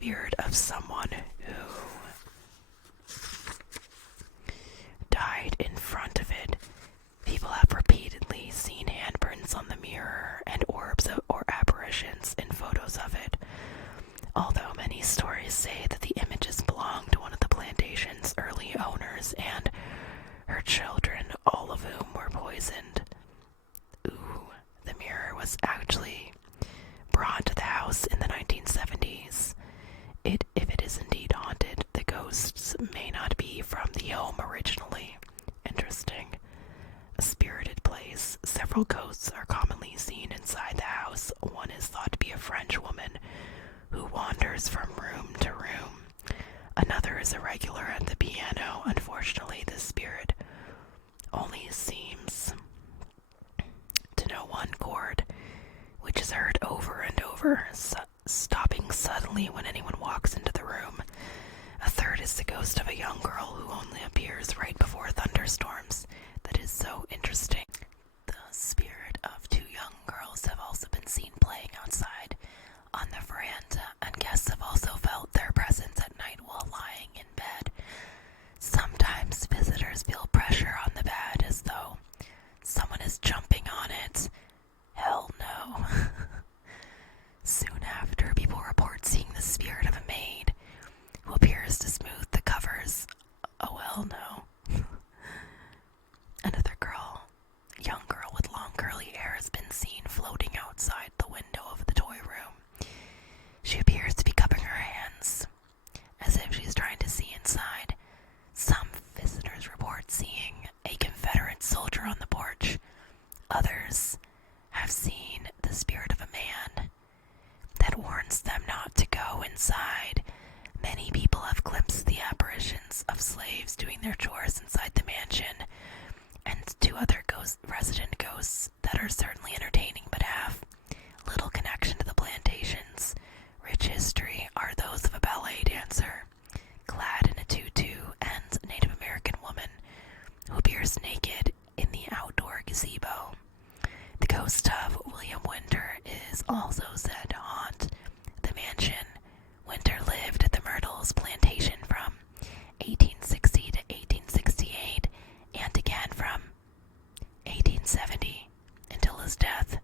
spirit of someone who died in front of it. People have repeatedly seen handprints on the mirror and orbs or apparitions in photos of it, although many stories say that the images belong to one of the plantation's early owners and her children, all of whom were poisoned. The mirror was actually brought to the house in the 1970s. If it is indeed haunted, the ghosts may not be from the home originally. Interesting. A spirited place. Several ghosts are commonly seen inside the house. One is thought to be a French woman who wanders from room to room. Another is a regular at the piano. Unfortunately, this spirit only seems to know one chord, which is heard over and over, stopping suddenly when anyone walks into the room. A third is the ghost of a young girl who only appears right before thunderstorms. That is so interesting. The spirit of two young girls have also been seen playing outside on the veranda, and guests have also felt their presence at night while lying in bed. Sometimes visitors feel pressure on the bed as though someone is jumping on it. Hell no. Soon after, people report seeing the spirit of a maid who appears to smooth the covers. Oh well, no. Another young girl with long curly hair has been seen floating outside the window of the toy room. She appears to be cupping her hands as if she's trying to see inside. Some visitors report seeing a Confederate soldier on the porch. Others have seen the spirit of a man that warns them not to go inside. Many people have glimpsed the apparitions of slaves doing their chores inside the mansion, and two other resident ghosts that are certainly entertaining but have little connection to the plantation's rich history are those of a ballet dancer clad in a tutu and Native American woman who appears naked in the outdoor gazebo. The ghost of William Winter is also said to haunt the mansion. Winter lived at the Myrtle's plantation from 1860 to 1868 and again from 1870 until his death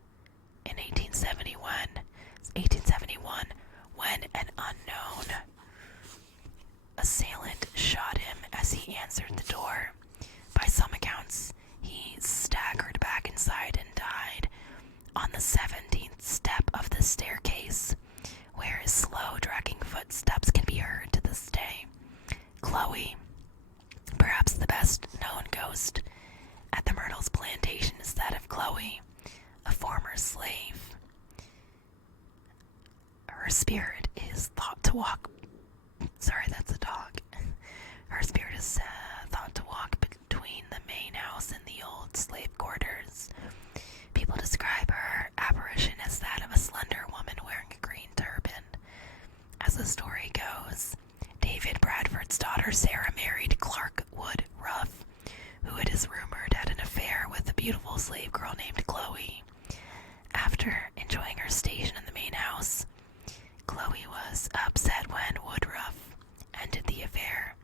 in 1871 when an unknown assailant shot him as he answered the door. By some accounts, he staggered back inside and died on the 17th step of the staircase, where his slow, dragging footsteps can be heard to this day. Chloe, perhaps the best-known ghost at the Myrtle's plantation, is that of Chloe, a former slave. Her spirit is thought to walk... Sorry, that's a dog. Her spirit is thought to walk between the main house and the old slave quarters. People describe her apparition as that of a slender woman wearing a green turban. As the story goes, David Bradford's daughter Sarah married Clark Wood Ruff, who it is rumored had an affair with a beautiful slave girl named Chloe. After enjoying her station in the main house, Chloe was upset when Woodruff ended the affair.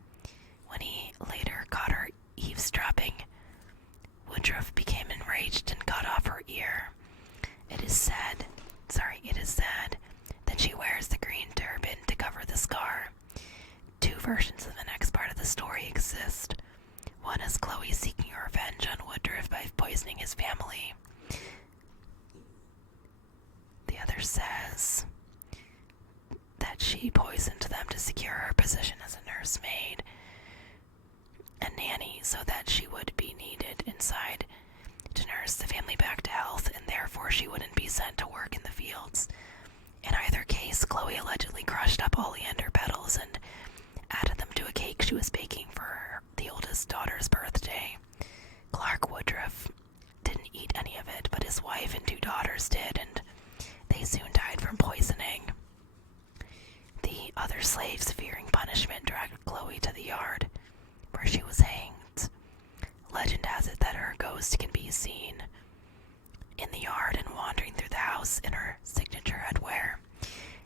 When he later caught her eavesdropping, Woodruff became enraged and cut off her ear. It is said that she wears the green turban to cover the scar. Two versions of the next part of the story exist. One is Chloe seeking revenge on Woodruff by poisoning his family. The other says that she poisoned them to secure her position as a nursemaid and nanny so that she would be needed inside to nurse the family back to health, and therefore she wouldn't be sent to work in the fields. In either case, Chloe allegedly crushed up oleander petals and added them to a cake she was baking for the oldest daughter's birthday. Clark Woodruff didn't eat any of it, but his wife and two daughters did, and they soon died from poisoning. The other slaves, fearing punishment, dragged Chloe to the yard, where she was hanged. Legend has it that her ghost can be seen in the yard and wandering through the house in her signature headwear.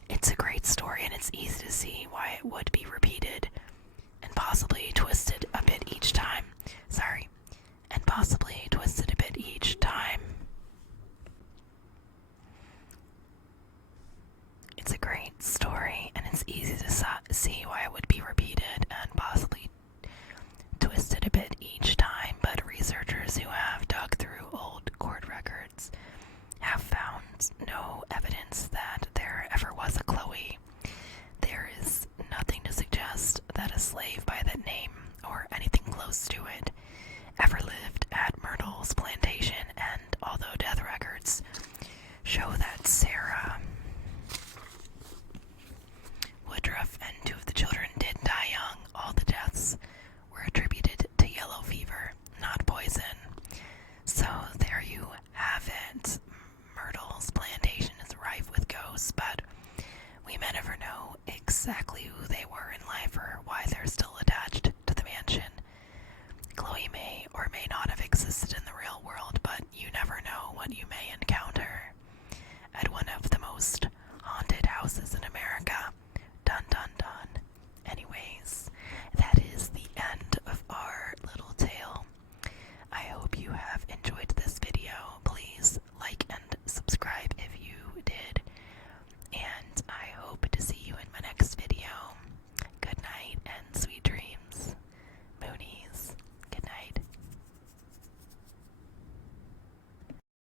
It's a great story, and it it's easy to see why it would be repeated and possibly twisted a bit each time. It's a great story, and it's easy to see why it would be repeated and possibly twisted a bit each time, but researchers who have dug through old court records have found no evidence that there ever was a Chloe. There is nothing to suggest that a slave by that name, or anything close to it, ever lived at Myrtle's plantation, and although death records show that Sarah Woodruff and 2 of the children did die young, all the deaths were attributed to yellow fever, not poison. So there you have it. Myrtle's plantation is rife with ghosts, but we may never know exactly who they were in life or why they're still attached to the mansion. Chloe may or may not have existed in the real world, but you never know what you may